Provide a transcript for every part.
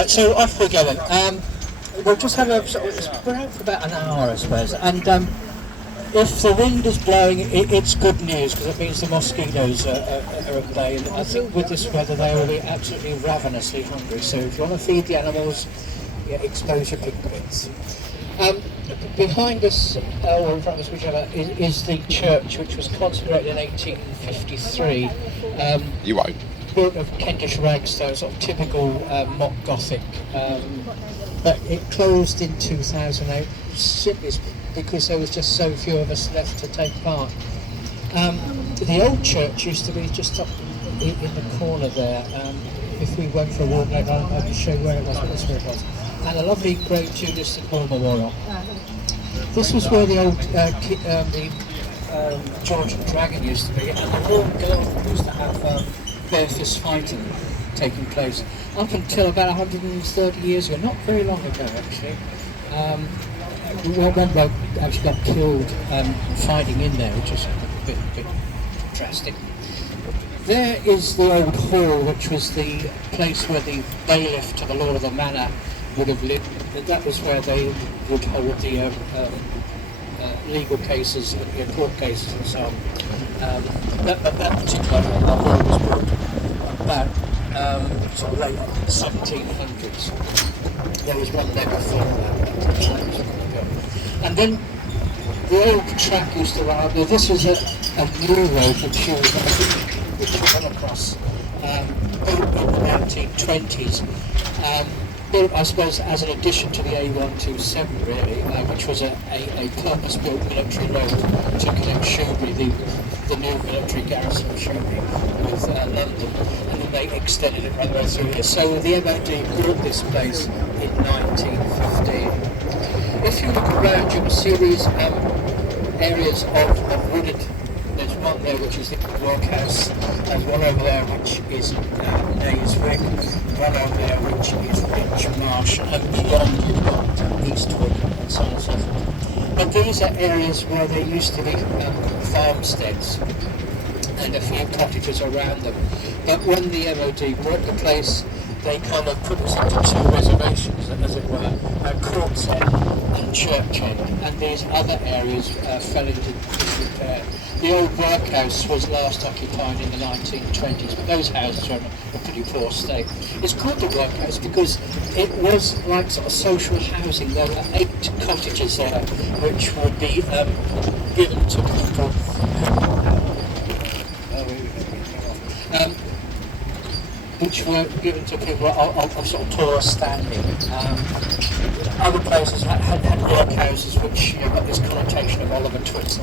So off we go then. We'll just have we're out for about an hour, I suppose, and if the wind is blowing, it's good news because it means the mosquitoes are at bay. And I think with this weather they will be absolutely ravenously hungry. So if you want to feed the animals, expose your pig pits. Behind us, or in front of us, whichever, is the church, which was consecrated in 1853. You won't. Built of Kentish ragstone, sort of typical mock Gothic, but it closed in 2008 simply because there was just so few of us left to take part. The old church used to be just up in the corner there. If we went for a walk later on, I can show you where it was, but that's where it was. And a lovely Grade 2 listed war memorial. This was where the old Georgian dragon used to be, and the whole garden used to have bare fist fighting taking place up until about 130 years ago, not very long ago actually. One bloke actually got killed fighting in there, which is a bit drastic. There is the old hall, which was the place where the bailiff to the lord of the manor would have lived. That was where they would hold the legal cases, court cases and so on. That particular hall was built about sort of late 1700s. There was one there before that. And then the old track used to run up there. This was a new road which you went across in the 1920s. Built, I suppose, as an addition to the A127 really, which was a purpose-built military road to connect Shrewsbury, the new military garrison of Shrewsbury, with London, and then they extended it right the way through here. So the MOD built this place in 1915. If you look around, you can see these areas of wooded. There's one there which is the Workhouse, there's one over there which is Nayswick, one over there which is Rich Marsh, and beyond you've got Eastwick and so on and so forth. But these are areas where there used to be farmsteads and a few cottages around them. But when the MOD bought the place, they kind of put us into two reservations, as it were, Courtsend and Churchend, and these other areas fell into disrepair. The old workhouse was last occupied in the 1920s, but those houses are in a pretty poor state. It's called the workhouse because it was like sort of social housing. There were 8 cottages there which would be given to people which were given to people of sort of poorer standing. Other places had workhouses which got this connotation of Oliver Twist.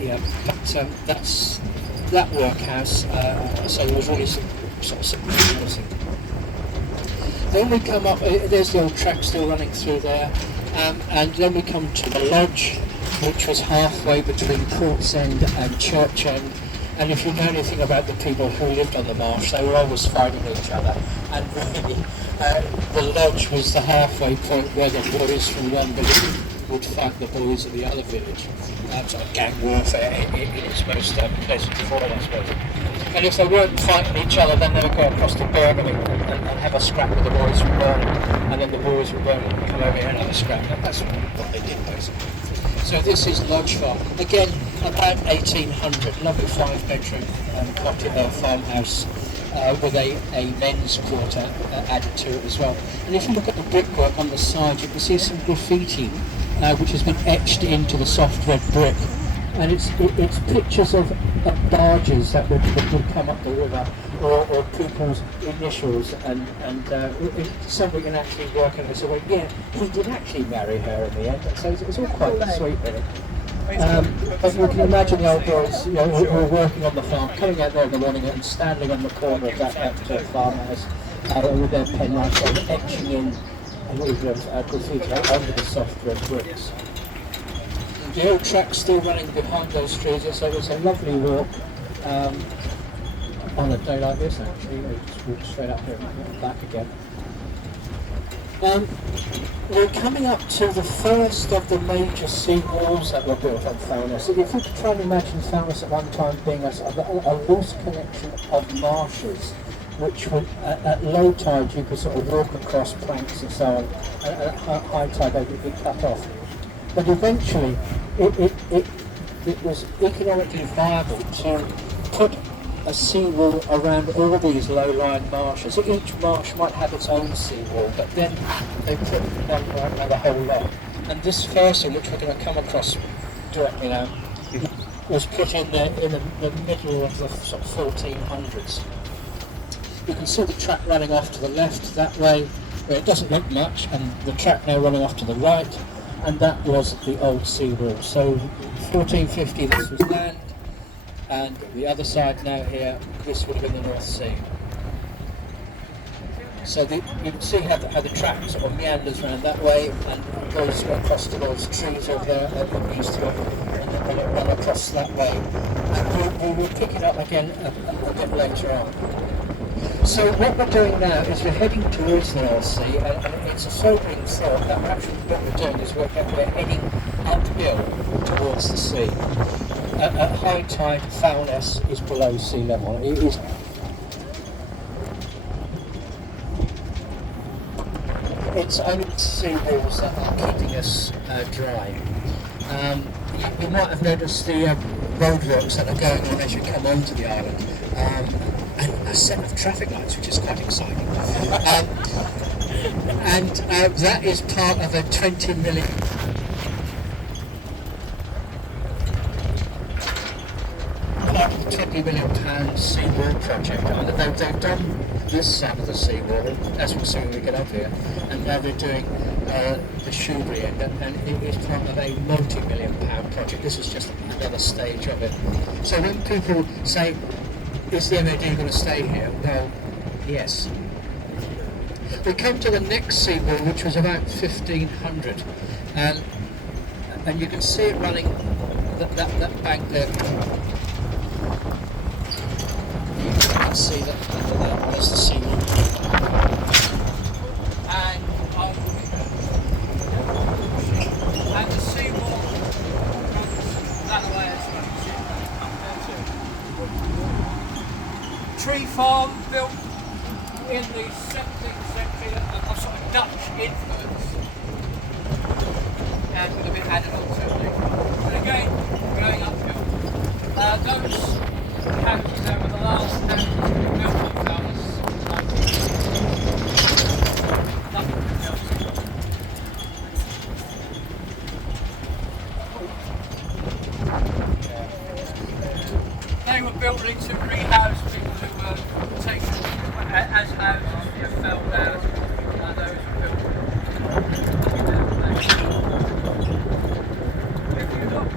Yeah, but that's that workhouse, so there was really some sort of housing. Then we come up, there's the old track still running through there, and then we come to the lodge, which was halfway between Courtsend and Churchend. And if you know anything about the people who lived on the marsh, they were always fighting each other. And really, the lodge was the halfway point where the boys from one village would fight the boys of the other village. Sort of gang warfare in its most pleasant form, I suppose. And if they weren't fighting each other, then they would go across to Birmingham and have a scrap with the boys from Birmingham. And then the boys from Birmingham come over here and have a scrap. And that's what they did, basically. So this is Lodge Farm. Again, about 1800, lovely 5-bedroom farmhouse with a men's quarter added to it as well. And if you look at the brickwork on the side, you can see some graffiti which has been etched into the soft red brick. And it's pictures of barges that would come up the river, or people's initials, and somebody can actually work and say, well, yeah, he did actually marry her in the end. So it's all quite sweet, really. But you can imagine the old boys, who were working on the farm, coming out there in the morning and standing on the corner of that farmhouse with their penknives and etching in a little bit of graffiti under the soft red bricks. The old track's still running behind those trees, so it's a lovely walk on a day like this actually. We just walk straight up here and back again. We're coming up to the first of the major sea walls that were built on Foulness. If you could try and imagine Foulness at one time being a loose connection of marshes which would, at low tide you could sort of walk across planks and so on, and at high tide they would be cut off. But eventually it was economically viable to put a seawall around all these low-lying marshes. Each marsh might have its own seawall, but then they put one around the whole lot. And this first one, which we're going to come across directly now, was put in the middle of the sort of 1400s. You can see the track running off to the left that way, where it doesn't look much, and the track now running off to the right, and that was the old seawall. So 1450 this was land, and the other side now here, this would have been the North Sea. So you can see how the track sort of meanders around that way and goes across to those trees over there that used to, and it run across that way. And we will pick it up again a bit later on. So what we're doing now is we're heading towards the North Sea, and it's a sobering thought that actually what we're doing is we're heading uphill towards the sea. At high tide, Foulness is below sea level. It is It's only sea walls that are keeping us dry. You might have noticed the roadworks that are going on as you come onto the island, and a set of traffic lights, which is quite exciting. And that is part of a 20 million. Part of the £20 million seawall project. They've done this side of the seawall, as we'll see when we get up here, and now they're doing the Shoebury end, and it is part of a multi-million-pound project. This is just another stage of it. So when people say, is the MOD going to stay here? Well, yes. We come to the next seawall, which was about 1500, and you can see it running that bank there. You can see that there's the seawall. And the seawall runs that way as well. Tree farm built in the 17th century, a sort of Dutch influence, and with a bit added on to it. But again, going uphill. Those houses there were the last houses to be built in Foulness. They were built to rehouse people who were taken as houses that fell down. Those were built. If you look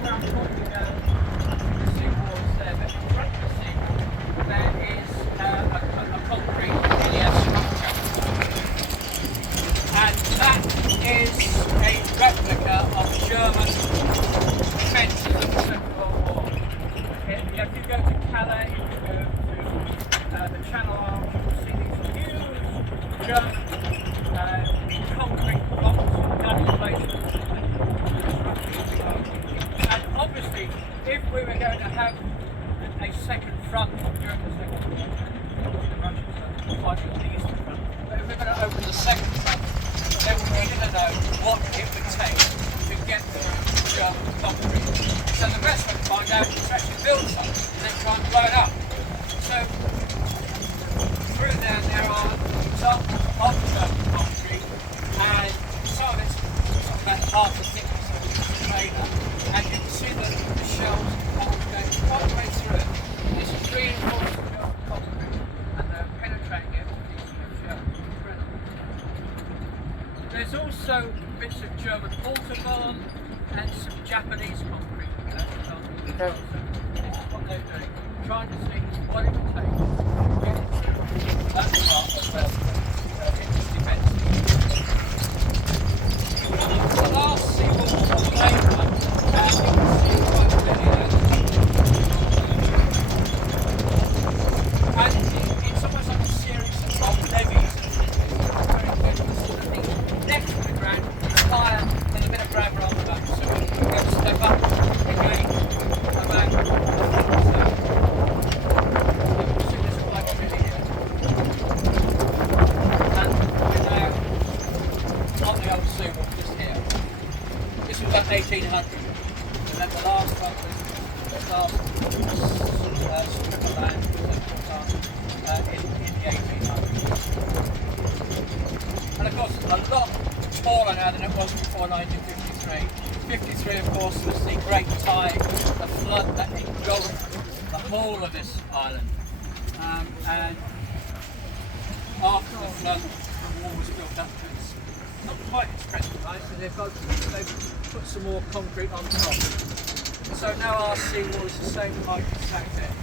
where I'm pointing out, the seawalls there, but in front of the seawall there is a concrete linear structure. And that is a replica of German defences of the Second World War. If you go to Calais, you go to the Channel Arms, you will see these huge German concrete blocks done in place. And obviously, if we were going to have a second front during the Second World War, the Russians are fighting on the eastern front, but if we were going to open the second front, then we needed to know what it would take to get the German concrete. So the best way to find out is to actually build something and then try and blow it up. So through there are examples of German concrete, and some of it's about half the thickness of a container, and you can see that the shells are going quite the way through it. This is reinforced German concrete, and they're penetrating it with these shells. Incredible. There's also bits of German Autobahn and some Japanese concrete. So this is what they're doing, trying to see what it would take to get into that part of its defence. The last seawall on the mainland, and you can see quite clearly there. And it's almost like a series of levees. Next to the ground, higher, there's a bit of gravel on the back, so we're going to step up again about 6 1800. And then the last one was the last strip of land that was put on in the 1800s. And of course, a lot smaller now than it was before 1953. 53, of course, was the great tide, the flood that engulfed the whole of this island. And after the flood, the wall was built up to its not quite its present height, so they've put some more concrete on top. So now our seawall is the same height as Southend Echo.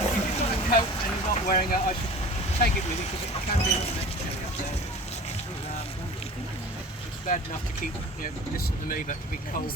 If you've got a coat and you're not wearing it, I should take it with you because it can be a little bit chilly up there. It's bad enough to keep, listen to me, but it can be cold.